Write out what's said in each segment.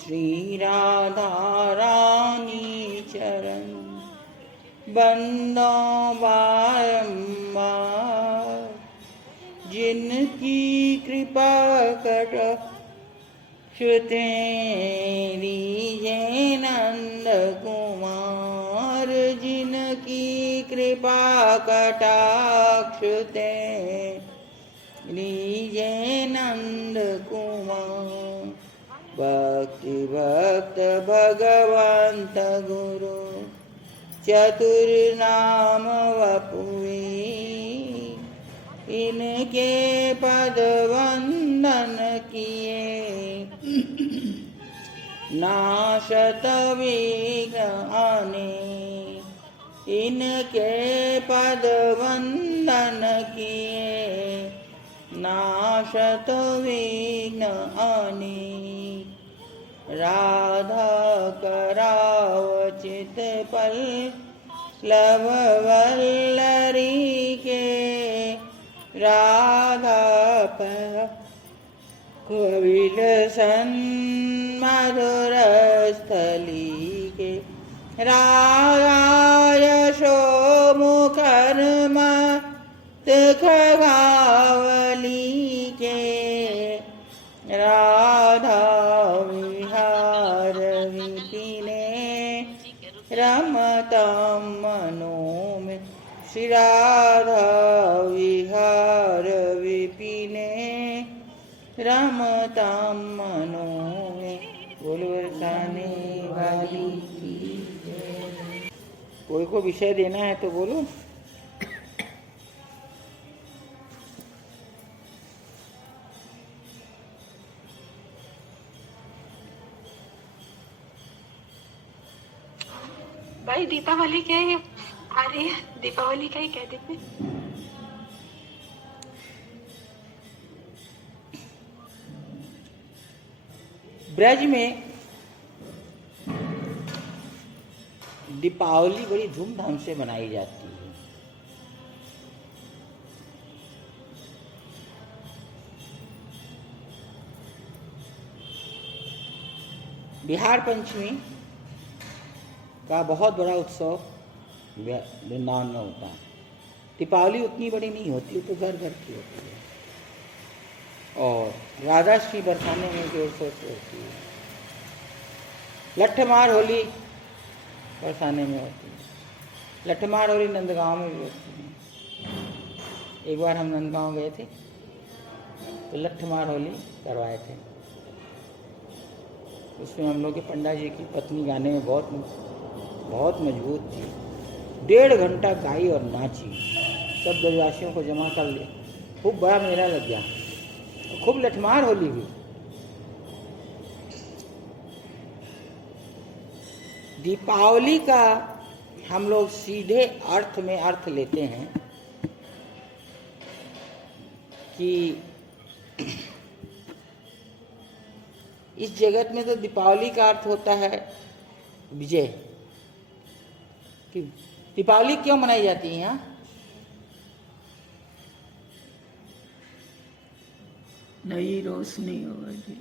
श्री राधा रानी चरण बंदो बारंबार, जिनकी कृपा कट श्रुते लीजे नंद कुमार, जिनकी कृपा कटाक्षते लीजे नंद कुमार। भक्ति भक्त भगवंत गुरु चतुर्नाम वपुई, इनके पद वंदन किए नाशत विघ्न आने, इनके पद वंदन किए नाशत विघ्न आने। राधा कराव चित पल्लव वल्लरी के, राधा पर कविलसन मधुर स्थली के, राधा यशो मुखर मत खगावली के, राधा विहार विपिने रमतम मनो में, श्री राधा विहार विपिने रमतम मनो में। बोल बरसाने वाली की जय। कोई को विषय देना है तो बोलो। भाई दीपावली क्या है? आ रही है दीपावली का ही कह देते। ब्रज में दीपावली बड़ी धूमधाम से मनाई जाती है। बिहार पंचमी का बहुत बड़ा उत्सव वृंदावन में होता है। दीपावली उतनी बड़ी नहीं होती, तो घर घर की होती है और राधाश्री बरसाने में जोर शोर से होती है। लट्ठमार होली बरसाने में होती है। लट्ठमार होली नंदगांव में भी होती है। एक बार हम नंदगांव गए थे तो लट्ठमार होली करवाए थे। उसमें हम लोग के पंडा जी की पत्नी गाने में बहुत मजबूत थी। 1.5 घंटा गाई और नाची। सब ब्रजवासियों को जमा कर लिया। खूब बड़ा मेला लग गया, खूब लठमार होली हुई। दीपावली का हम लोग सीधे अर्थ में अर्थ लेते हैं कि इस जगत में तो दीपावली का अर्थ होता है विजय। कि दीपावली क्यों मनाई जाती है यहाँ? नई रोशनी होगी।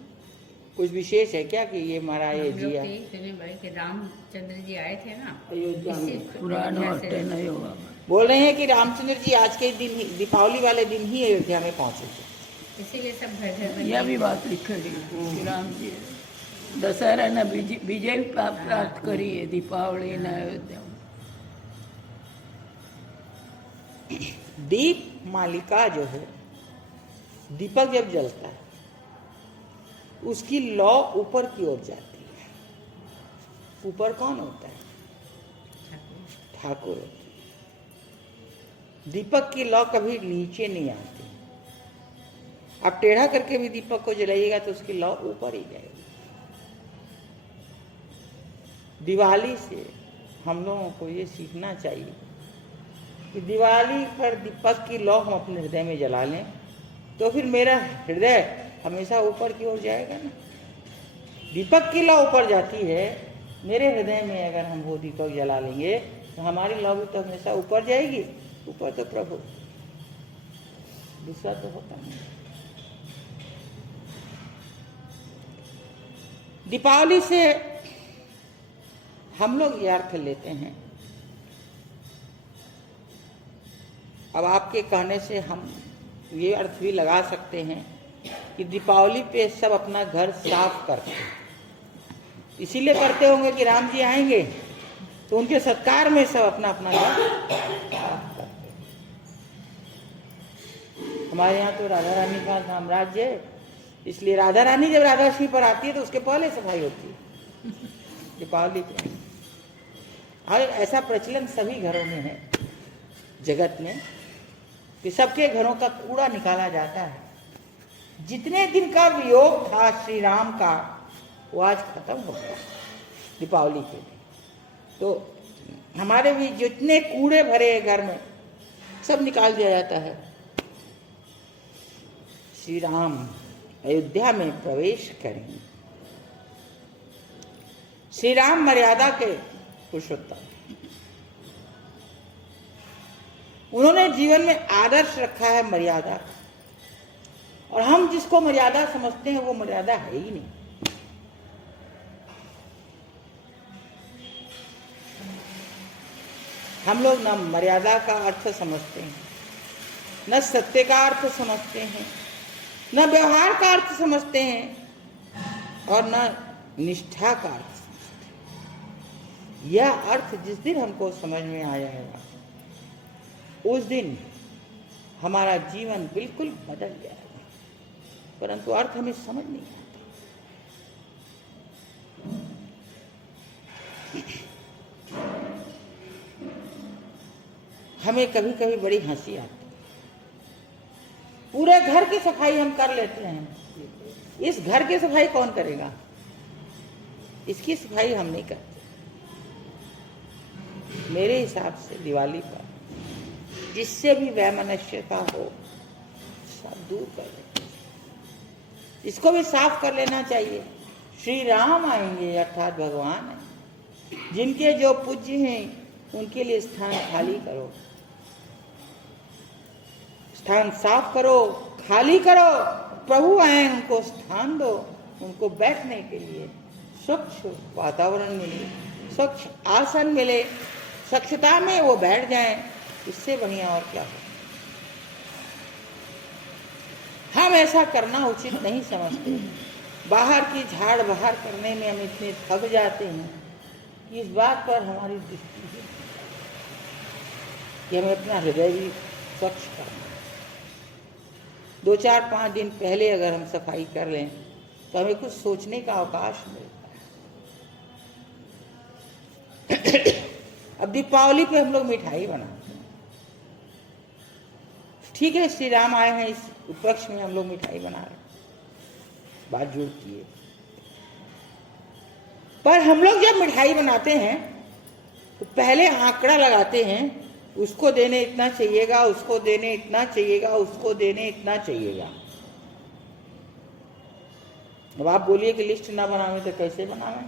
कुछ विशेष है क्या कि ये हमारा ये जिया भाई के रामचंद्र जी आए थे ना अयोध्या में? पुराना हटे नहीं होगा। बोल रहे हैं कि रामचंद्र जी आज के दिन ही, दीपावली वाले दिन ही अयोध्या में पहुंचे थे, इसीलिए सब घर घर यह भी बात लिखी है कि राम जी दशहरा न विजय प्राप्त करी है, दीपावली न अयोध्या। दीप मालिका जो है, दीपक जब जलता है उसकी लौ ऊपर की ओर जाती है। ऊपर कौन होता है? ठाकुर होता है। दीपक की लौ कभी नीचे नहीं आती। आप टेढ़ा करके भी दीपक को जलाइएगा तो उसकी लौ ऊपर ही जाएगी। दिवाली से हम लोगों को ये सीखना चाहिए कि दिवाली पर दीपक की लौ हम अपने हृदय में जला लें तो फिर मेरा हृदय हमेशा ऊपर की ओर जाएगा ना। दीपक की लौ ऊपर जाती है, मेरे हृदय में अगर हम वो दीपक जला लेंगे तो हमारी लौ भी तो हमेशा ऊपर जाएगी। ऊपर तो प्रभु, दूसरा तो होता नहीं। दीपावली से हम लोग ये अर्थ लेते हैं, अब आपके कहने से हम ये अर्थ भी लगा सकते हैं कि दीपावली पे सब अपना घर साफ करते हैं। इसीलिए करते होंगे कि राम जी आएंगे तो उनके सत्कार में सब अपना अपना घर साफ करते हैं। हमारे यहाँ तो राधा रानी का साम्राज्य है, इसलिए राधा रानी जब राधाष्टमी पर आती है तो उसके पहले सफाई होती है दीपावली पे। और ऐसा प्रचलन सभी घरों में है जगत में कि सबके घरों का कूड़ा निकाला जाता है। जितने दिन का वियोग था श्री राम का वो आज खत्म हो गया दीपावली के दिन। तो हमारे भी जितने कूड़े भरे हैं घर में सब निकाल दिया जाता है। श्री राम अयोध्या में प्रवेश करेंगे। श्री राम मर्यादा के पुरुषोत्तम, उन्होंने जीवन में आदर्श रखा है मर्यादा, और हम जिसको मर्यादा समझते हैं वो मर्यादा है ही नहीं। हम लोग न मर्यादा का अर्थ समझते हैं, न सत्य का अर्थ समझते हैं, न व्यवहार का अर्थ समझते हैं, और न निष्ठा का अर्थ समझते हैं। यह अर्थ जिस दिन हमको समझ में आ जाएगा उस दिन हमारा जीवन बिल्कुल बदल जाएगा, परंतु अर्थ हमें समझ नहीं आता। हमें कभी कभी बड़ी हंसी आती है। पूरे घर की सफाई हम कर लेते हैं, इस घर की सफाई कौन करेगा? इसकी सफाई हम नहीं करते। मेरे हिसाब से दिवाली पर जिससे भी वैमनस्यता हो सब दूर कर देते, इसको भी साफ कर लेना चाहिए। श्री राम आएंगे अर्थात भगवान है, जिनके जो पूज्य हैं उनके लिए स्थान खाली करो, स्थान साफ करो, खाली करो। प्रभु आए उनको स्थान दो, उनको बैठने के लिए स्वच्छ वातावरण मिले, स्वच्छ आसन मिले, स्वच्छता में वो बैठ जाएं। इससे बढ़िया और क्या हो? हम ऐसा करना उचित नहीं समझते। बाहर की झाड़ बाहर करने में हम इतने थक जाते हैं कि इस बात पर हमारी दृष्टि है कि हमें अपना हृदय भी स्वच्छ करना। 2, 4, 5 दिन पहले अगर हम सफाई कर लें तो हमें कुछ सोचने का अवकाश मिलता है। अब दीपावली पे हम लोग मिठाई बनाते हैं, ठीक है, श्री राम आए हैं, इस उपलक्ष्य में हम लोग मिठाई बना रहे हैं, बात जुड़ती है। पर हम लोग जब मिठाई बनाते हैं तो पहले आंकड़ा लगाते हैं, उसको देने इतना चाहिएगा, उसको देने इतना चाहिएगा, उसको देने इतना चाहिएगा। अब आप बोलिए कि लिस्ट ना बनावे तो कैसे बनावे?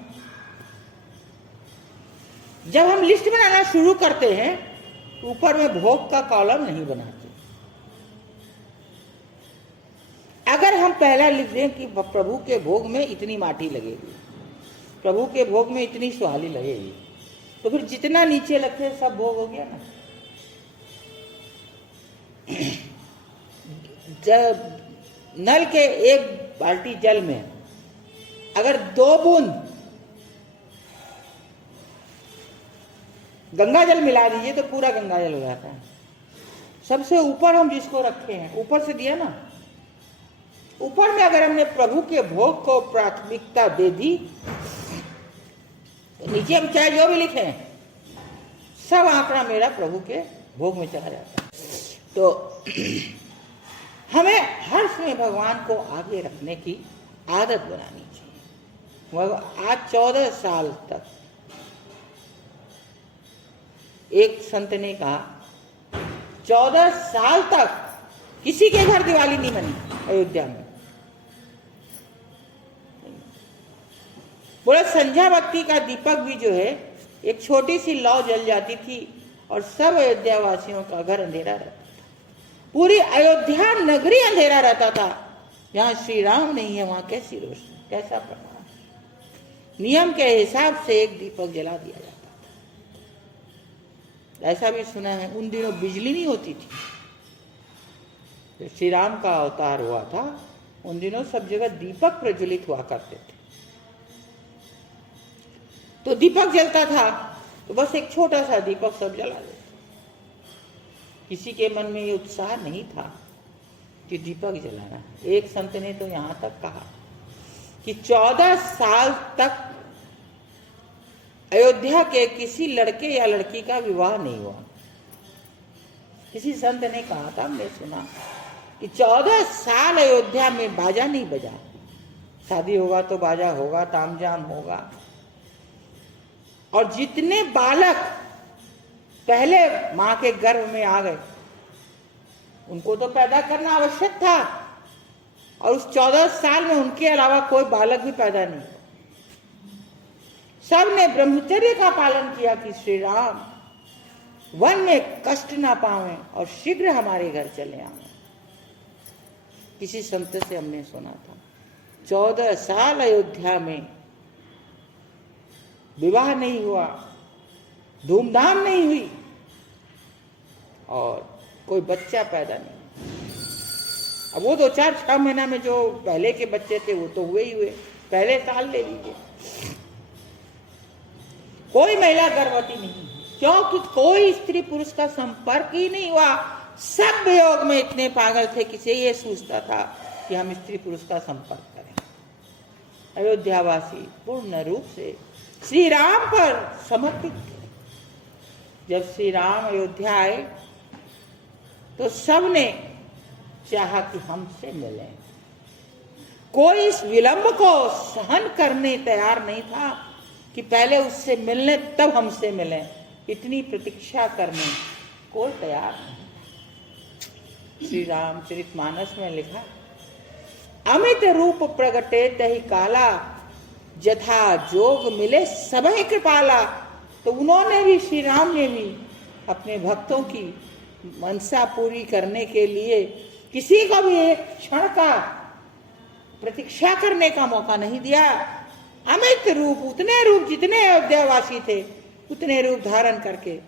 जब हम लिस्ट बनाना शुरू करते हैं तो ऊपर में भोग का कॉलम नहीं बनाते। अगर हम पहला लिख दें कि प्रभु के भोग में इतनी माटी लगेगी, प्रभु के भोग में इतनी सुहाली लगेगी, तो फिर जितना नीचे रखे सब भोग हो गया ना। जब नल के एक बाल्टी जल में अगर 2 बूंद गंगा जल मिला दीजिए तो पूरा गंगा जल हो जाता है। सबसे ऊपर हम जिसको रखे हैं, ऊपर से दिया ना, ऊपर में अगर हमने प्रभु के भोग को प्राथमिकता दे दी तो नीचे हम चाहे जो भी लिखे सब आंकड़ा मेरा प्रभु के भोग में चला जाता है। तो हमें हर समय भगवान को आगे रखने की आदत बनानी चाहिए। आज 14 साल तक एक संत ने कहा 14 साल तक किसी के घर दिवाली नहीं बनी अयोध्या में। बोले संध्या बत्ती का दीपक भी जो है एक छोटी सी लौ जल जाती थी और सब अयोध्या वासियों का घर अंधेरा रहता था। पूरी अयोध्या नगरी अंधेरा रहता था। जहाँ श्री राम नहीं है वहां कैसी रोशनी, कैसा प्रकाश। नियम के हिसाब से एक दीपक जला दिया जाता था। ऐसा भी सुना है उन दिनों बिजली नहीं होती थी, जब श्री राम का अवतार हुआ था उन दिनों सब जगह दीपक प्रज्वलित हुआ करते थे। तो दीपक जलता था तो बस एक छोटा सा दीपक सब जला देते। किसी के मन में ये उत्साह नहीं था कि दीपक जलाना है। एक संत ने तो यहां तक कहा कि 14 साल तक अयोध्या के किसी लड़के या लड़की का विवाह नहीं हुआ। किसी संत ने कहा था, हमने सुना कि 14 साल अयोध्या में बाजा नहीं बजा। शादी होगा तो बाजा होगा, तामझाम होगा। और जितने बालक पहले मां के गर्भ में आ गए उनको तो पैदा करना आवश्यक था, और उस 14 साल में उनके अलावा कोई बालक भी पैदा नहीं। सब ने ब्रह्मचर्य का पालन किया कि श्री राम वन में कष्ट ना पावें और शीघ्र हमारे घर चले आए। किसी संत से हमने सुना था 14 साल अयोध्या में विवाह नहीं हुआ, धूमधाम नहीं हुई और कोई बच्चा पैदा नहीं। अब वो 2-4-6 महीना में जो पहले के बच्चे थे वो तो हुए ही हुए, पहले साल ले लीजिए। कोई महिला गर्भवती नहीं, क्योंकि कोई स्त्री पुरुष का संपर्क ही नहीं हुआ। सब वियोग में इतने पागल थे, किसी ये सोचता था कि हम स्त्री पुरुष का संपर्क करें। अयोध्यावासी पूर्ण रूप से श्री राम पर समर्पित थे। जब श्री राम अयोध्या आए तो सबने चाहा कि हमसे मिलें। कोई इस विलंब को सहन करने तैयार नहीं था कि पहले उससे मिलने तब हमसे मिलें। इतनी प्रतीक्षा करने कोई तैयार नहीं। श्री रामचरितमानस में लिखा, अमित रूप प्रगटे तहि काला, जथा जोग मिले सबहि कृपाला। तो उन्होंने भी, श्री राम ने भी अपने भक्तों की मनसा पूरी करने के लिए किसी को भी एक क्षण का प्रतीक्षा करने का मौका नहीं दिया। अमित रूप, उतने रूप जितने अयोध्यावासी थे उतने रूप धारण करके,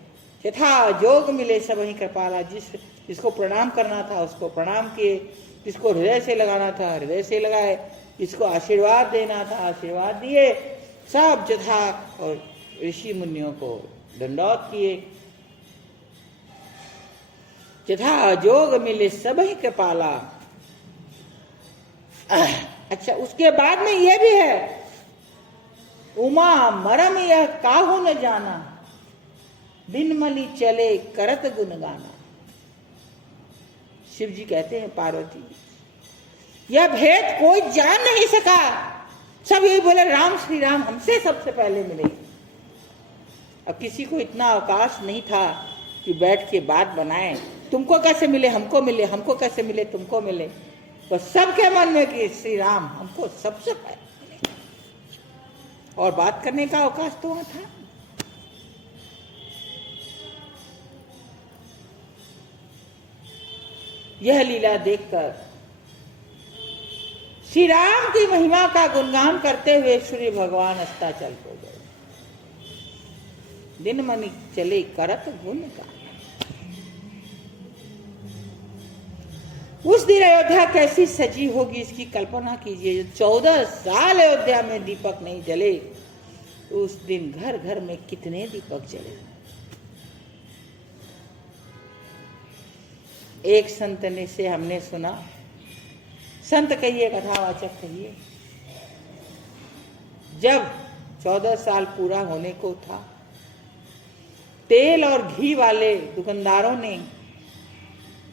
यथा जोग मिले सबहि कृपाला। जिसको प्रणाम करना था उसको प्रणाम किए, जिसको हृदय से लगाना था हृदय से लगाए, जिसको आशीर्वाद देना था आशीर्वाद दिए, सब जथा। और ऋषि मुनियों को दंडौत किए। यथा जोग मिले सबहि कृपाला। अच्छा, उसके बाद में यह भी है, उमा मरम यह काहू न जाना, बिनमली चले करत गुण गाना। शिव जी कहते हैं पार्वती, यह भेद कोई जान नहीं सका। सब यही बोले राम, श्री राम हमसे सबसे पहले मिले। अब किसी को इतना अवकाश नहीं था कि बैठ के बात बनाए, तुमको कैसे मिले हमको मिले, हमको कैसे मिले तुमको मिले। तो सबके मन में कि श्री राम हमको सबसे पहले मिले, और बात करने का अवकाश तो वहां था। यह लीला देखकर श्री राम की महिमा का गुणगान करते हुए सूर्य भगवान अस्ताचल हो गए। दिन मनि चले करत गुण गान। उस दिन अयोध्या कैसी सजी होगी इसकी कल्पना कीजिए। 14 साल अयोध्या में दीपक नहीं जले, तो उस दिन घर घर में कितने दीपक जले। एक संत ने से हमने सुना, संत कहिए कथावाचक कहिए, जब 14 साल पूरा होने को था, तेल और घी वाले दुकानदारों ने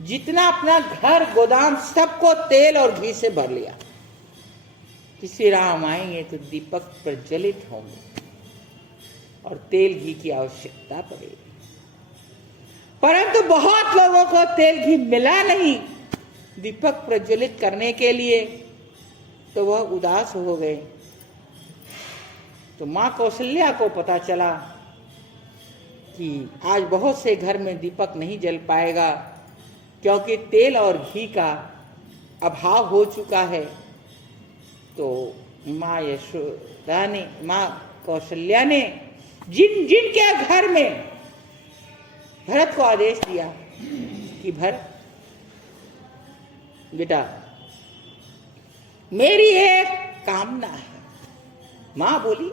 जितना अपना घर गोदाम सबको तेल और घी से भर लिया कि श्री राम आएंगे तो दीपक प्रज्वलित होंगे और तेल घी की आवश्यकता पड़ेगी। परंतु बहुत लोगों को तेल घी मिला नहीं दीपक प्रज्वलित करने के लिए, तो वह उदास हो गए। तो मां कौशल्या को पता चला कि आज बहुत से घर में दीपक नहीं जल पाएगा क्योंकि तेल और घी का अभाव हो चुका है। तो माँ यशोदा ने, माँ कौशल्या ने जिन जिन के घर में भरत को आदेश दिया कि भरत बेटा मेरी एक कामना है। मां बोली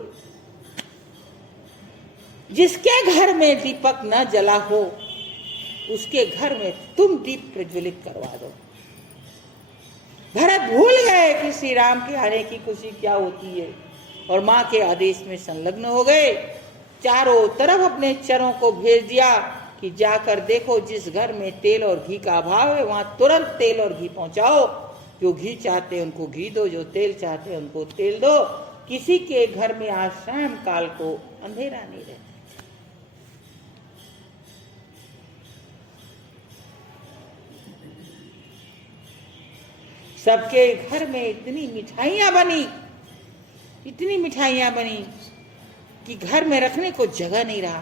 जिसके घर में दीपक न जला हो उसके घर में तुम दीप प्रज्वलित करवा दो। भरत भूल गए कि श्री राम के आने की खुशी क्या होती है और मां के आदेश में संलग्न हो गए। चारों तरफ अपने चरों को भेज दिया कि जाकर देखो जिस घर में तेल और घी का अभाव है वहां तुरंत तेल और घी पहुंचाओ। जो घी चाहते हैं उनको घी दो, जो तेल चाहते हैं उनको तेल दो। किसी के घर में आज शाम काल को अंधेरा नहीं रहता। सबके घर में इतनी मिठाइयां बनी, इतनी मिठाइयां बनी कि घर में रखने को जगह नहीं रहा।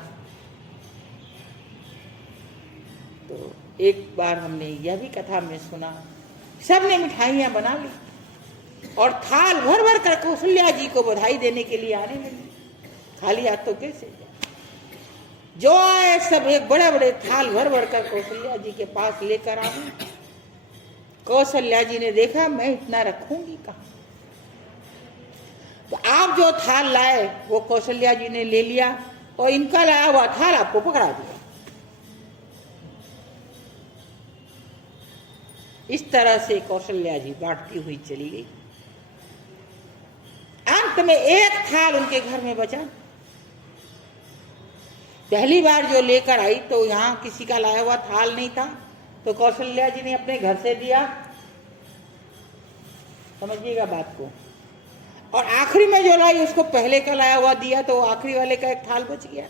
तो एक बार हमने यह भी कथा में सुना, सबने मिठाइयां बना ली और थाल भर भर कर कौशल्या जी को बधाई देने के लिए आने लगी। खाली हाथ तो कैसे जो आए सब एक बड़े बड़े थाल भर भर कर कौशल्या जी के पास लेकर आए। कौशल्या जी ने देखा मैं इतना रखूंगी कहाँ, तो आप जो थाल लाए वो कौशल्या जी ने ले लिया और इनका लाया हुआ थाल आपको पकड़ा दिया। इस तरह से कौशल्या जी बांटती हुई चली गई। अंत में एक थाल उनके घर में बचा। पहली बार जो लेकर आई तो यहां किसी का लाया हुआ थाल नहीं था, तो कौशल्या जी ने अपने घर से दिया, समझिएगा बात को। और आखिरी में जो लाई उसको पहले का लाया हुआ दिया, तो आखिरी वाले का एक थाल बच गया।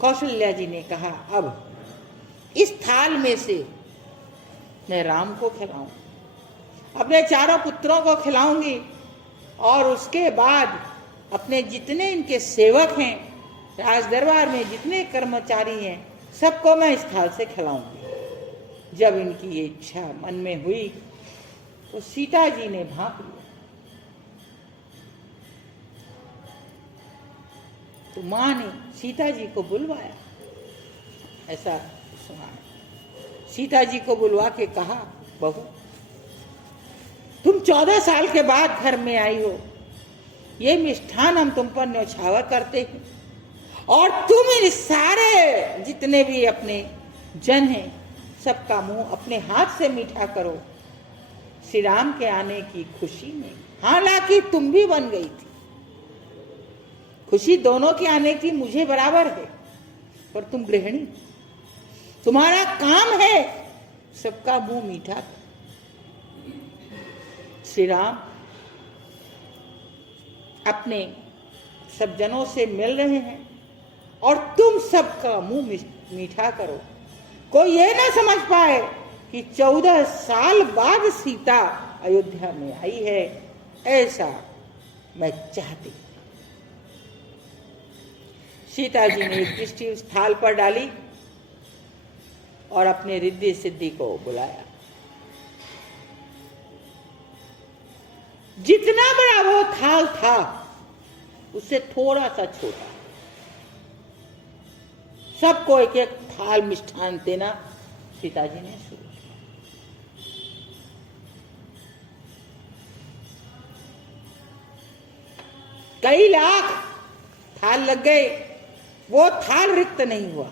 कौशल्या जी ने कहा अब इस थाल में से मैं राम को खिलाऊं, अपने चारों पुत्रों को खिलाऊंगी और उसके बाद अपने जितने इनके सेवक हैं, राज दरबार में जितने कर्मचारी हैं, सबको मैं इस थाल से खिलाऊंगी। जब इनकी ये इच्छा मन में हुई तो सीता जी ने भांप लिया। तो मां ने सीता जी को बुलवाया, ऐसा सुना है। सीता जी को बुलवा के कहा बहू तुम 14 साल के बाद घर में आई हो, ये मिष्ठान हम तुम पर न्यौछावर करते हैं और तुम इन सारे जितने भी अपने जन हैं सबका मुंह अपने हाथ से मीठा करो श्री राम के आने की खुशी में। हालांकि तुम भी बन गई थी, खुशी दोनों के आने की मुझे बराबर है, पर तुम गृहिणी, तुम्हारा काम है सबका मुंह मीठा। श्री राम अपने सब जनों से मिल रहे हैं और तुम सबका मुंह मीठा करो। कोई ये ना समझ पाए कि 14 साल बाद सीता अयोध्या में आई है, ऐसा मैं चाहती। सीता जी ने एक दृष्टि उस थाल पर डाली और अपने रिद्धि सिद्धि को बुलाया। जितना बड़ा वो थाल था उससे थोड़ा सा छोटा, सबको एक एक थाल मिष्ठान देना सीता जी ने शुरू किया। कई लाख थाल लग गए, वो थाल रिक्त नहीं हुआ।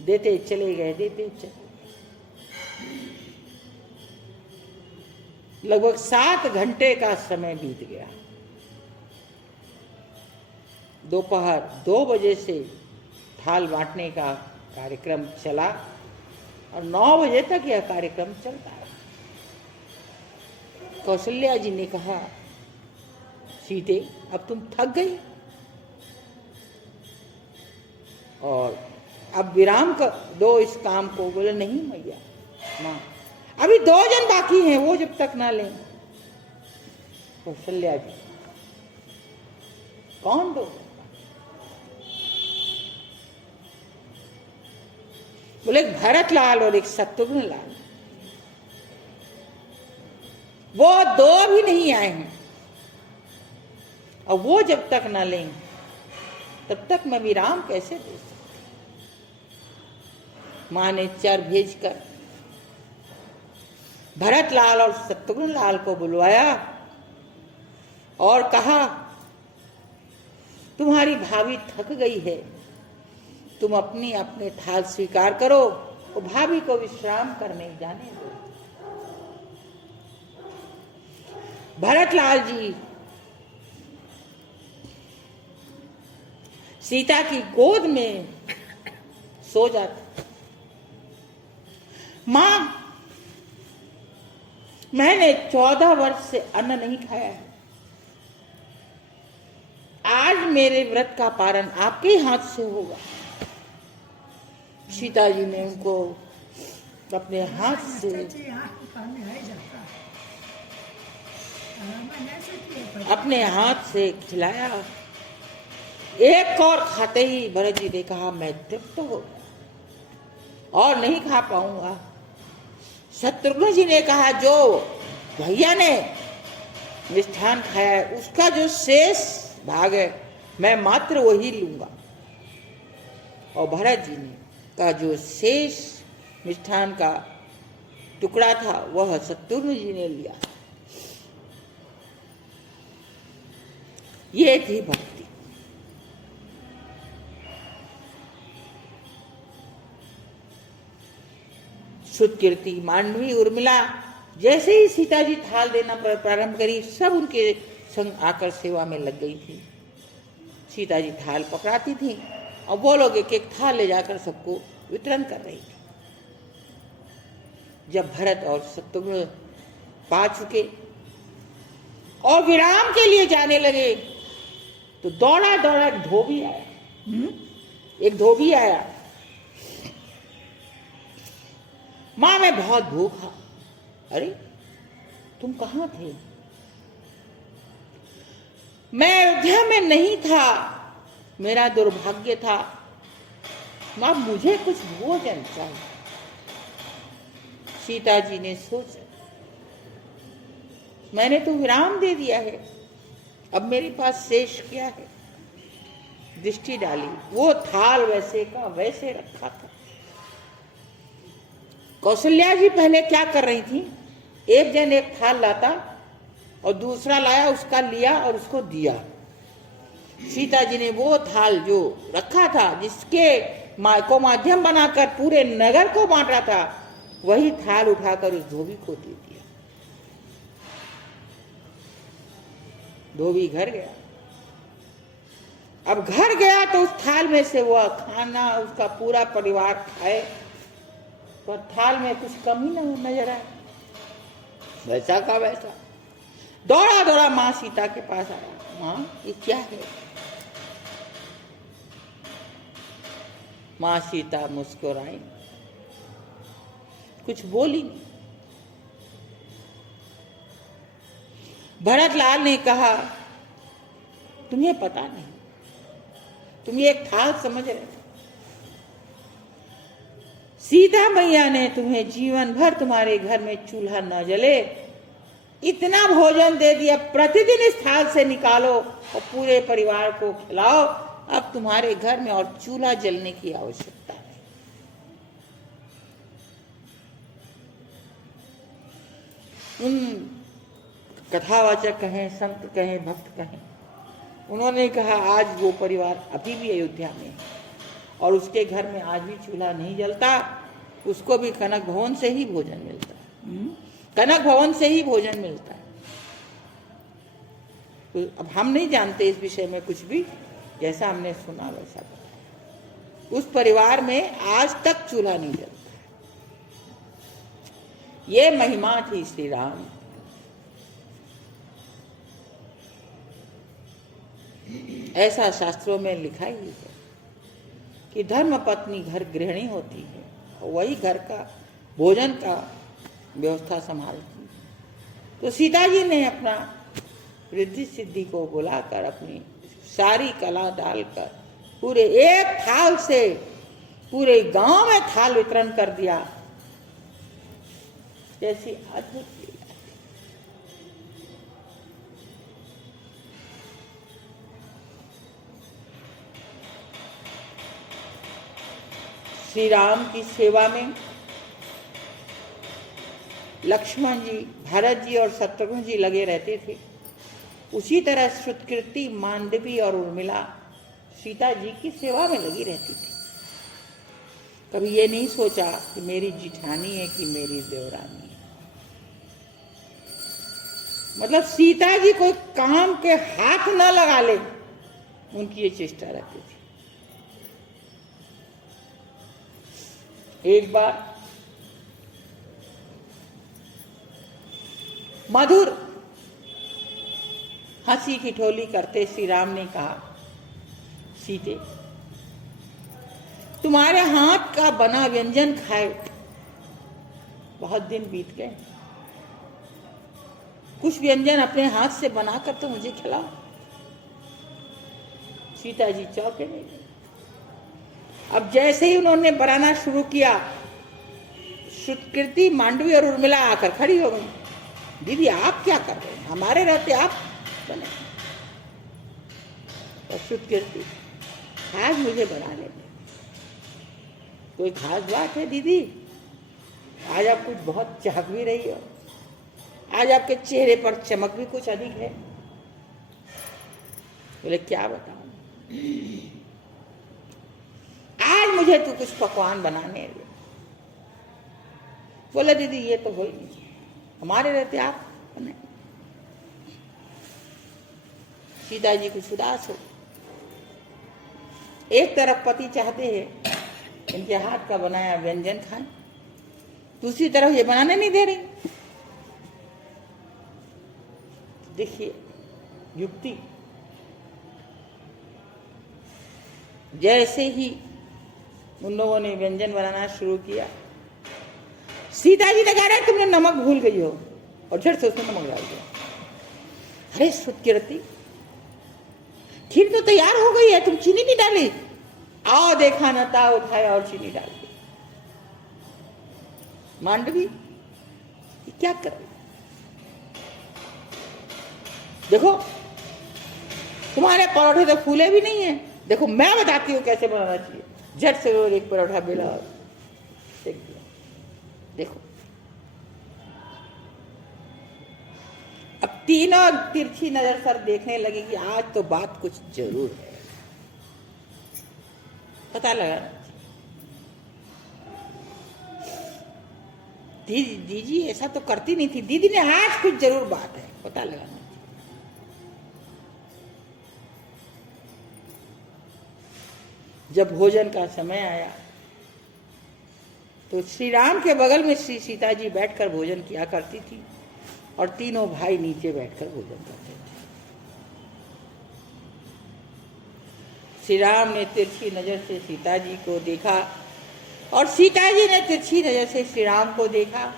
देते चले गए, देते चले गए। लगभग 7 घंटे का समय बीत गया। दोपहर 2 बजे से थाल बांटने का कार्यक्रम चला और 9 बजे तक यह कार्यक्रम चलता है। कौशल्या जी ने कहा सीते अब तुम थक गई और अब विराम कर दो इस काम को। बोले नहीं मैया मां, अभी 2 जन बाकी हैं, वो जब तक ना लें। कौशल्या जी कौन 2? बोले एक भरत लाल और एक शत्रुघ्न लाल। वो 2 भी नहीं आए हैं, और वो जब तक ना लें तब तक मैं विराम कैसे दे सकती। मां ने चर भेजकर भरत लाल और शत्रुघ्न लाल को बुलवाया और कहा, तुम्हारी भाभी थक गई है, तुम अपनी अपने थाल स्वीकार करो और भाभी को विश्राम करने जाने दो। भरतलाल जी सीता की गोद में सो जाते। मां, मैंने 14 वर्ष से अन्न नहीं खाया है, आज मेरे व्रत का पारण आपके ही हाथ से होगा। सीता जी ने उनको अपने हाथ से खिलाया। एक और खाते ही भरत जी ने कहा, मैं तृप्त हो गया और नहीं खा पाऊंगा। शत्रुघ्न जी ने कहा, जो भैया ने मिष्ठान खाया है उसका जो शेष भाग है मैं मात्र वही लूंगा। और भरत जी ने का जो शेष मिष्ठान का टुकड़ा था वह शत्रुघ्न जी ने लिया। ये थी भक्ति। सुतकीर्ति, मांडवी, उर्मिला जैसे ही सीता जी थाल देना प्रारंभ करी, सब उनके संग आकर सेवा में लग गई थी। सीता जी थाल पकड़ाती थी और वो लोग एक एक थाल ले जाकर सबको वितरण कर रही थी। जब भरत और शत्रुघ्न पा चुके और विराम के लिए जाने लगे तो दौड़ा दौड़ा एक धोबी आया। एक धोबी आया, मां मैं बहुत भूखा। अरे तुम कहां थे? मैं अयोध्या में नहीं था, मेरा दुर्भाग्य था। मां मुझे कुछ भोजन चाहिए। सीता जी ने सोचा, मैंने तो विराम दे दिया है, अब मेरे पास शेष क्या है? दृष्टि डाली, वो थाल वैसे का वैसे रखा था। कौशल्या जी पहले क्या कर रही थी, एक जन एक थाल लाता और दूसरा लाया, उसका लिया और उसको दिया। सीता जी ने वो थाल जो रखा था, जिसके को माध्यम बनाकर पूरे नगर को बांटा था, वही थाल उठाकर उस धोबी को दे दिया। धोबी घर गया। अब घर गया तो उस थाल में से वह खाना उसका पूरा परिवार खाए, पर थाल में कुछ कमी न नजर आए, वैसा का वैसा। दौड़ा दौड़ा मां सीता के पास आया, मां ये क्या है? मां सीता मुस्कुराई, कुछ बोली नहीं। भरतलाल ने कहा, तुम्हें पता नहीं, तुम ये एक थाल समझ रहे। सीता मैया ने तुम्हें जीवन भर तुम्हारे घर में चूल्हा न जले इतना भोजन दे दिया, प्रतिदिन इस थाल से निकालो और पूरे परिवार को खिलाओ। अब तुम्हारे घर में और चूल्हा जलने की आवश्यकता नहीं। उन कथावाचक कहें, संत कहें, भक्त कहें, उन्होंने कहा आज वो परिवार अभी भी अयोध्या में है और उसके घर में आज भी चूल्हा नहीं जलता, उसको भी कनक भवन से ही भोजन मिलता है। कनक भवन से ही भोजन मिलता है। तो अब हम नहीं जानते इस विषय में कुछ भी, जैसा हमने सुना वैसा बताया। उस परिवार में आज तक चूल्हा नहीं जलता है। ये महिमा थी श्री राम। ऐसा शास्त्रों में लिखा ही है कि धर्म पत्नी घर गृहिणी होती है और वही घर का भोजन का व्यवस्था संभालती है। तो सीता जी ने अपना रिद्धि सिद्धि को बुलाकर अपनी सारी कला डालकर पूरे एक थाल से पूरे गांव में थाल वितरण कर दिया। जैसी अद्भुत लीला थी। श्री राम की सेवा में लक्ष्मण जी, भरत जी और शत्रुघ्न जी लगे रहते थे, उसी तरह श्रुतकीर्ति, मांडवी और उर्मिला सीता जी की सेवा में लगी रहती थी। कभी ये नहीं सोचा कि मेरी जिठानी है कि मेरी देवरानी है। मतलब सीता जी कोई काम के हाथ न लगा ले, उनकी ये चेष्टा रहती थी। एक बार मधुर हंसी की ठिठोली करते श्री राम ने कहा, सीते, तुम्हारे हाथ का बना व्यंजन खाए बहुत दिन बीत गए, कुछ व्यंजन अपने हाथ से बनाकर तो मुझे खिलाओ। सीता जी चौंके नहीं गई। अब जैसे ही उन्होंने बनाना शुरू किया, श्रुतकीर्ति, मांडवी और उर्मिला आकर खड़ी हो गई। दीदी आप क्या कर रहे हैं, हमारे रहते आप बने। और श्रुतकीर्ति, आज मुझे बनाने दे। कोई खास बात है दीदी? आज आप कुछ बहुत चहक भी रही हो, आज आपके चेहरे पर चमक भी कुछ अधिक है। बोले क्या बताऊं, आज मुझे तो कुछ पकवान बनाने दे। बोले दीदी ये तो हो ही नहीं, हमारे रहते आप बने। सीता जी कुछ उदास हो। एक तरफ पति चाहते हैं इनके हाथ का बनाया व्यंजन खाएं, दूसरी तरफ ये बनाने नहीं दे रही। देखिए युक्ति। जैसे ही उन लोगों ने व्यंजन बनाना शुरू किया, सीता जी ने कहा तुमने नमक भूल गई हो, और झट से उसमें नमक डाल दिया। अरे श्रुतकीर्ति, खीर तो तैयार हो गई है, तुम चीनी नहीं डाली? आओ देखा न था, उठाया और चीनी डाल दी। मांडवी, ये क्या कर रही? देखो तुम्हारे परोठे तो फूले भी नहीं है, देखो मैं बताती हूँ कैसे बनाना चाहिए। झट से वो एक परोठा बेला और सेक दिया। देखो अब तीनों तिरछी नजर सर देखने लगे कि आज तो बात कुछ जरूर है। पता लगा दीदी ऐसा तो करती नहीं थी, दीदी ने आज कुछ जरूर बात है, पता लगाना। जब भोजन का समय आया तो श्री राम के बगल में श्री सीता जी बैठकर भोजन किया करती थी और तीनों भाई नीचे बैठकर भोजन करते थे। श्री राम ने तिरछी नजर से सीता जी को देखा और सीता जी ने तिरछी नजर से श्री राम को देखा।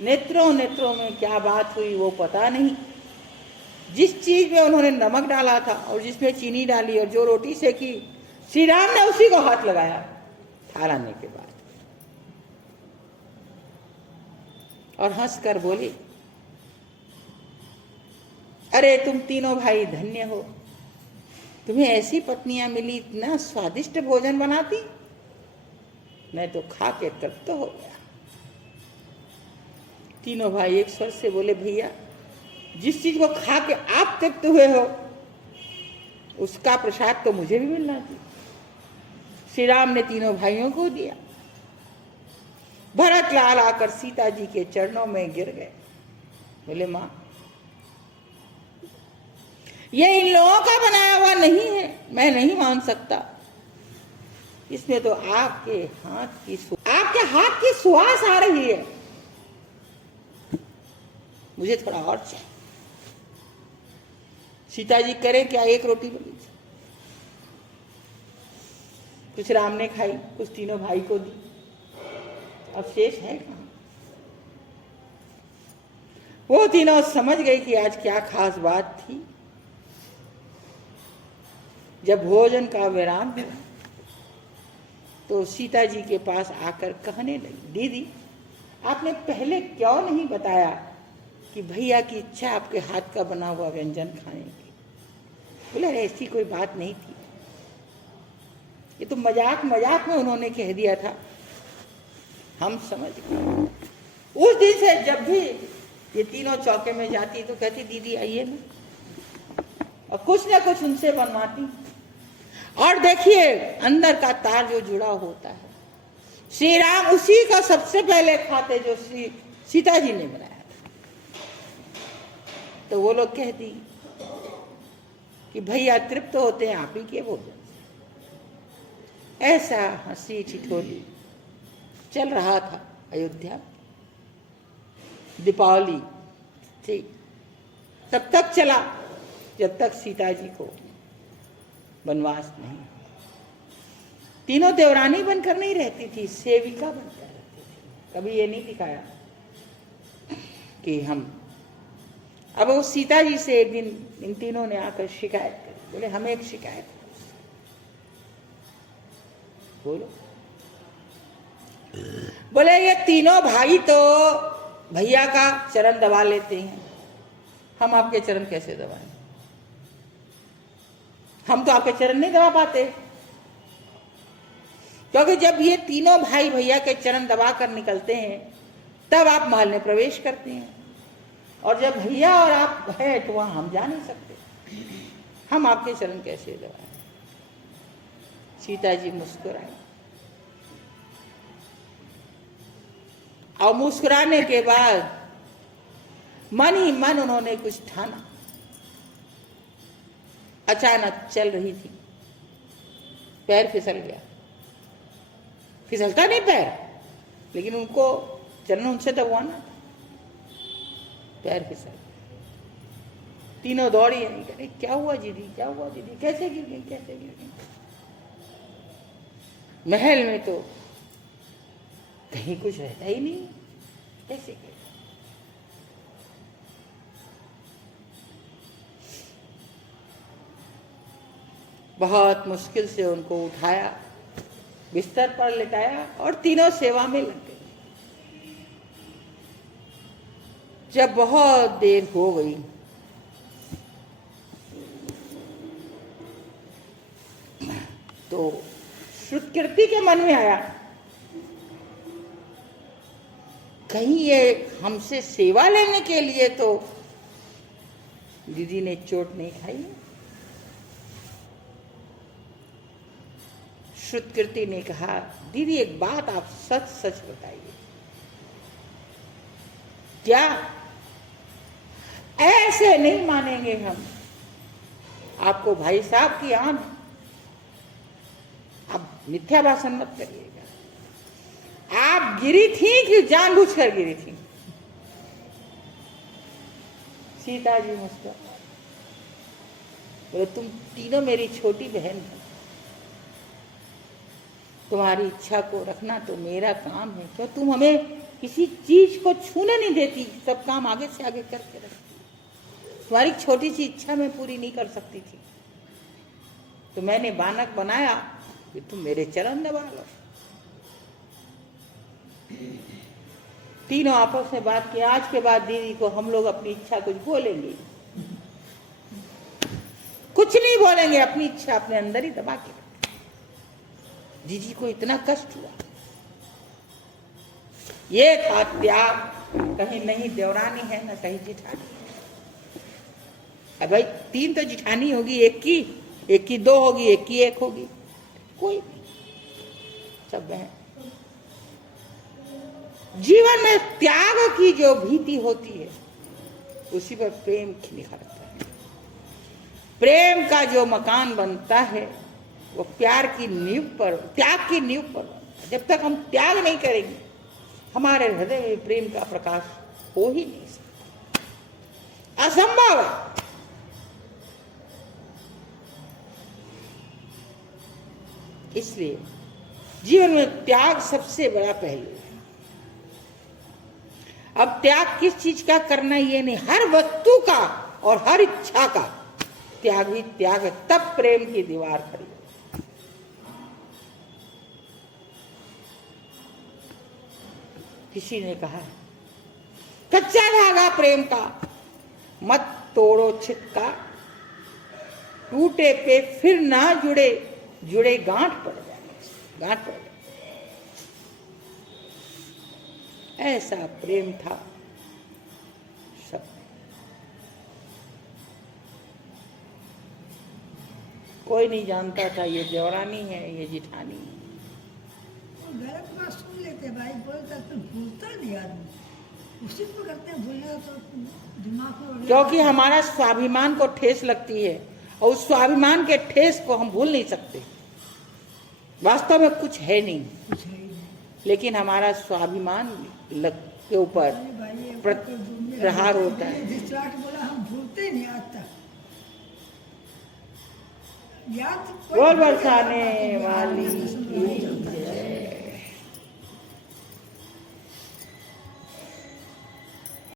नेत्रों नेत्रों में क्या बात हुई वो पता नहीं। जिस चीज में उन्होंने नमक डाला था और जिसमें चीनी डाली और जो रोटी सेकी, श्री राम ने उसी को हाथ लगाया खा लाने के बाद और हंसकर बोले, अरे तुम तीनों भाई धन्य हो, तुम्हें ऐसी पत्नियां मिली, इतना स्वादिष्ट भोजन बनाती, मैं तो खा के तृप्त हो गया। तीनों भाई एक स्वर से बोले, भैया जिस चीज को खा के आप तृप्त हुए हो उसका प्रसाद तो मुझे भी मिलना चाहिए। श्री राम ने तीनों भाइयों को दिया। भरत लाल आकर सीता जी के चरणों में गिर गए। बोले, मां ये इन लोगों का बनाया हुआ नहीं है, मैं नहीं मान सकता। इसमें तो आपके हाथ की सुवास आ रही है, मुझे थोड़ा और चाहिए। सीता जी करें क्या, एक रोटी बनी, कुछ राम ने खाई, कुछ तीनों भाई को दी, अब शेष है कहां? वो तीनों समझ गए कि आज क्या खास बात थी। जब भोजन का विराम हुआ तो सीता जी के पास आकर कहने लगी, दीदी आपने पहले क्यों नहीं बताया कि भैया की इच्छा आपके हाथ का बना हुआ व्यंजन खाने की? बोले, ऐसी कोई बात नहीं थी, ये तो मजाक मजाक में उन्होंने कह दिया था, हम समझ गए। उस दिन से जब भी ये तीनों चौके में जाती तो कहती दीदी आइए ना, और कुछ ना कुछ उनसे बनवाती। और देखिए अंदर का तार जो जुड़ा होता है, श्री राम उसी का सबसे पहले खाते जो श्री सीता जी ने बनाया था। तो वो लोग कहती कि भैया तृप्त होते हैं आप ही के भोजन से। ऐसा हंसी ठिठोली चल रहा था अयोध्या। दीपावली थी, तब तक चला जब तक सीता जी को वनवास नहीं। तीनों देवरानी बनकर नहीं रहती थी, सेविका बनकर रहती थी। कभी ये नहीं दिखाया कि हम। अब वो सीता जी से एक दिन इन तीनों ने आकर शिकायत करी। बोले हमें एक शिकायत है। बोलो। बोले ये तीनों भाई तो भैया का चरण दबा लेते हैं, हम आपके चरण कैसे दबाएं? हम तो आपके चरण नहीं दबा पाते, क्योंकि जब ये तीनों भाई भैया के चरण दबा कर निकलते हैं तब आप महल में प्रवेश करते हैं, और जब भैया और आप हैं तो वहां हम जा नहीं सकते, हम आपके चरण कैसे दबाएं? सीता जी मुस्कुराई, और मुस्कुराने के बाद मन ही मन उन्होंने कुछ ठाना। अचानक चल रही थी, पैर फिसल गया। फिसलता नहीं पैर, लेकिन उनको चरण उनसे दबवाना था, पैर फिसल गया। तीनों दौड़ी नहीं करे, क्या हुआ दीदी, क्या हुआ दीदी, कैसे गिर गई, कैसे गिर गई? महल में तो कहीं कुछ रहता ही नहीं, कैसे गिर? बहुत मुश्किल से उनको उठाया, बिस्तर पर लेटाया और तीनों सेवा में लग गए। जब बहुत देर हो गई तो श्रुतकीर्ति के मन में आया कहीं ये हमसे सेवा लेने के लिए तो दीदी ने चोट नहीं खाई। श्रुतकीर्ति ने कहा दीदी एक बात आप सच सच बताइए, क्या ऐसे नहीं मानेंगे हम आपको भाई साहब की आन? आप मिथ्या भाषण मत करिएगा। आप गिरी थी कि जानबूझकर गिरी थी? सीता जी मुस्कुराई, बोले तुम तीनों मेरी छोटी बहन हो, तुम्हारी इच्छा को रखना तो मेरा काम है। क्यों तुम हमें किसी चीज को छूने नहीं देती, सब काम आगे से आगे करके रखती। तुम्हारी छोटी सी इच्छा मैं पूरी नहीं कर सकती थी, तो मैंने बानक बनाया कि तुम मेरे चरण दबा लो। तीनों आपस में बात की, आज के बाद दीदी को हम लोग अपनी इच्छा कुछ बोलेंगे, कुछ नहीं बोलेंगे, अपनी इच्छा अपने अंदर ही दबा के। दीदी को इतना कष्ट हुआ, ये था त्याग। कहीं नहीं देवरानी है ना कहीं जिठानी है। अब भाई तीन तो जिठानी होगी, एक की दो होगी, एक की एक होगी, कोई नहीं, सब बहन। जीवन में त्याग की जो भीति होती है उसी पर प्रेम निखरता है। प्रेम का जो मकान बनता है वो प्यार की नींव पर, त्याग की नींव पर। जब तक हम त्याग नहीं करेंगे हमारे हृदय में प्रेम का प्रकाश हो ही नहीं सकता, असंभव है। इसलिए जीवन में त्याग सबसे बड़ा पहलू है। अब त्याग किस चीज का करना ये नहीं, हर वस्तु का और हर इच्छा का त्याग ही त्याग है, तब प्रेम की दीवार खड़ी। किसी ने कहा कच्चा धागा प्रेम का मत तोड़ो छिटका, टूटे पे फिर ना जुड़े, जुड़े गांठ पड़ जाए। गांठ पड़ गई। ऐसा प्रेम था सब। कोई नहीं जानता था ये देवरानी है, ये जिठानी है। गलत बात सुन लेते भाई, बोलता तो भूलता नहीं आदमी, उसी को करते हैं भूलना तो दिमाग में। क्योंकि हमारा स्वाभिमान को ठेस लगती है और उस स्वाभिमान के ठेस को हम भूल नहीं सकते। वास्तव में कुछ है नहीं, कुछ है ही नहीं। लेकिन हमारा स्वाभिमान के ऊपर प्रहार होता है। जिस तरह के बोला हम भूलते नहीं आज तक। याद बोल बरसाने वाली की जय।